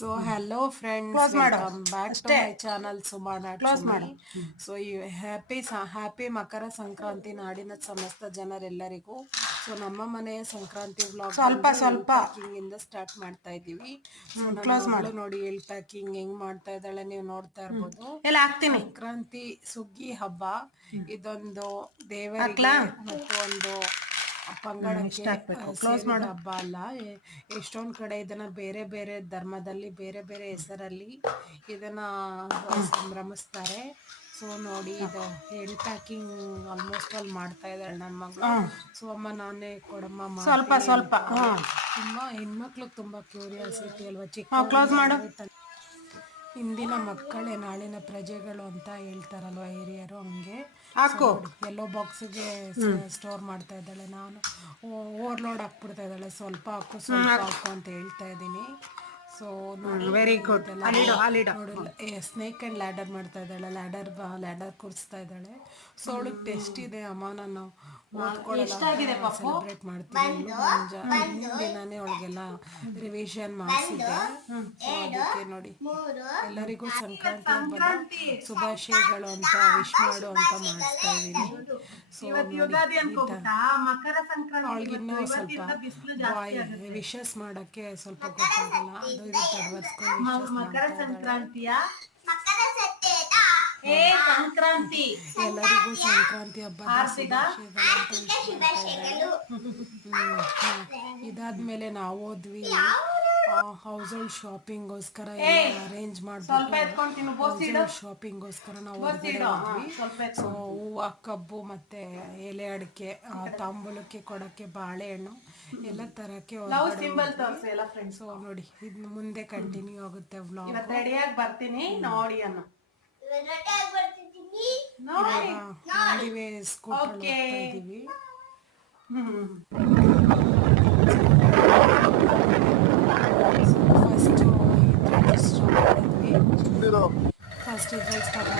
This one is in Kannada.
ಸೊ ಹಲೋ ಫ್ರೆಂಡ್ಸ್, ಕ್ಲೋಸ್ ಮಾಡು ವೆಲ್ಕಮ್ ಬ್ಯಾಕ್ ಟು ಅಷ್ಟೇ. ಮೈ ಚಾನಲ್ ಸುಮಾನ ಕ್ಲೋಸ್ ಮಾಡು. ಸೊ ಈ ಹ್ಯಾಪಿ ಮಕರ ಸಂಕ್ರಾಂತಿ ನಾಡಿನ ಸಮಸ್ತ ಜನರೆಲ್ಲರಿಗೂ. ಸೊ ನಮ್ಮ ಮನೆಯ ಸಂಕ್ರಾಂತಿ ವ್ಲಾಗ್ ಸ್ವಲ್ಪ ಇಂದ ಸ್ಟಾರ್ಟ್ ಮಾಡ್ತಾ ಇದ್ದೀವಿ. ಸೊ ಕ್ಲೋಸ್ ನನ್ನ ಮಾಡು. ಮಗಳು ನೋಡಿ ಎಲ್ ಪ್ಯಾಕಿಂಗ್ ಹೆಂಗ್ ಮಾಡ್ತಾ ಇದ್ದಾಳೆ, ನೀವು ನೋಡ್ತಾ ಇರ್ಬೋದು. ಎಲ್ಲ ಹಾಕ್ತೀನಿ. ಸಂಕ್ರಾಂತಿ ಸುಗ್ಗಿ ಹಬ್ಬ ಇದೊಂದು ಹಾಕ್ಲಾ? ದೇವರಿಗೆ ಮತ್ತು ಒಂದು ಪಂಗಡಕ್ಕೆ ಇಷ್ಟ ಹಾಕ್ಬೇಕು. ಕ್ಲೋಸ್ ಸೇರಿದ ಮಾಡು. ಹಬ್ಬ ಅಲ್ಲ. ಎಷ್ಟೊಂದ್ ಕಡೆ ಇದನ್ನ ಬೇರೆ ಬೇರೆ ಧರ್ಮದಲ್ಲಿ ಬೇರೆ ಬೇರೆ ಹೆಸರಲ್ಲಿ ಇದನ್ನ ಸಂಭ್ರಮಿಸ್ತಾರೆ. ಸೊ ನೋಡಿ, ಇದು ಹೆಣ್ ಪ್ಯಾಕಿಂಗ್ ಆಲ್ಮೋಸ್ಟ್ ಅಲ್ಲಿ ಮಾಡ್ತಾ ಇದ್ದಾಳೆ ನನ್ನ ಮಗಳು. ಸೊ ಅಮ್ಮ ನಾನೇ ಕೊಡಮ್ಮ ಮಾಡ್ತೀನಿ ಸ್ವಲ್ಪ ಅಂತ. ತುಂಬಾ ಹೆಣ್ಮಕ್ಳಿಗೆ ತುಂಬಾ ಕ್ಯೂರಿಯಾಸಿಟಿ ಅಲ್ವಾ, ಕ್ಲೋಸ್ ಮಾಡು. ಇಂದಿನ ಮಕ್ಕಳೇ ನಾಳಿನ ಪ್ರಜೆಗಳು ಅಂತ ಹೇಳ್ತಾರಲ್ವ ಹಿರಿಯರು, ಹಂಗೆ ಹಾಕು. ಎಲ್ಲೋ ಬಾಕ್ಸಿಗೆ ಸ್ಟೋರ್ ಮಾಡ್ತಾ ಇದ್ದಾಳೆ. ನಾನು ಓವರ್ಲೋಡ್ ಹಾಕ್ಬಿಡ್ತಾ ಇದ್ದಾಳೆ. ಸ್ವಲ್ಪ ಹಾಕು ಅಂತ ಹೇಳ್ತಾ ಇದ್ದೀನಿ. ಸೊ ನೋಡಿ, very good. Snake and ladder ಮಾಡ್ತಾ ಇದ್ದಾಳೆ. ಲ್ಯಾಡರ್ ಕೂರಿಸ್ತಾ ಇದ್ದಾಳೆ. ಸೊ ಅವಳಿಗೆ ಟೆಸ್ಟ್ ಇದೆ. ಅಮ್ಮ ನಾನು ಓದ್ಕೊಳ್ಳಲ್ಲ, ಸೆಲೆಬ್ರೇಟ್ ಮಾಡ್ತೀನಿ. ಹಿಂದಿನ ದಿನಾನೇ ಅವಳಿಗೆಲ್ಲ ರಿವಿಷನ್ ಮಾಡಿಸಿದ್ದೆ. ಸೊ ಅದಕ್ಕೆ ನೋಡಿ, ಎಲ್ಲರಿಗೂ ಸಂಕ್ರಾಂತಿ ಹಬ್ಬದ ಶುಭಾಶಯಗಳು ಅಂತ ವಿಶ್ ಮಾಡು ಅಂತ ಮಾಡಿಸ್ತಾ ಇದ್ದೀನಿ. ಸೊ ಅವಳಿಗಿನ್ನೂ ಸ್ವಲ್ಪ ವಿಶಸ್ ಮಾಡಕ್ಕೆ ಸ್ವಲ್ಪ ಗೊತ್ತಾಗಲ್ಲ. ಅದು ಇದು ತಡವರ್ಸ್ಕೊಂಡು ಮಕರ ಸಂಕ್ರಾಂತಿಯ ಎಲ್ಲರಿಗೂ ಸಂಕ್ರಾಂತಿ ಹಬ್ಬದ ಇದಾದ್ಮೇಲೆ ನಾವು ಹೋದ್ವಿ ಹೌಸ್ ಹೋಲ್ಡ್ ಶಾಪಿಂಗ್ಗೋಸ್ಕರ ಅರೇಂಜ್ ಮಾಡ್ಬಿಟ್ಟು ಶಾಪಿಂಗ್ಗೋಸ್ಕರ ನಾವು ಹೊರಗಡೆ ಹೋದ್ವಿ. ಸೊ ಹೂವು, ಕಬ್ಬು ಮತ್ತೆ ಎಲೆ ಅಡಿಕೆ, ತಾಂಬೂಲಕ್ಕೆ ಕೊಡಕ್ಕೆ ಬಾಳೆಹಣ್ಣು ಎಲ್ಲ ತರಕ್ಕೆ ಹೊರಗಡೆ. ಸೊ ನೋಡಿ, ಇದ್ ಮುಂದೆ ಕಂಟಿನ್ಯೂ ಆಗುತ್ತೆ ವ್ಲಾಗ್. ಬರ್ತೀನಿ ನೋಡಿ ಅನ್ನ ಮಾಡಿವೆ ಸ್ಕೂಟರ್ ಹೋಗ್ತಾ ಇದೀವಿ. ಫಸ್ಟ್ ಇದ್ರಲ್ಲಿ ಸ್ಟಾಪ್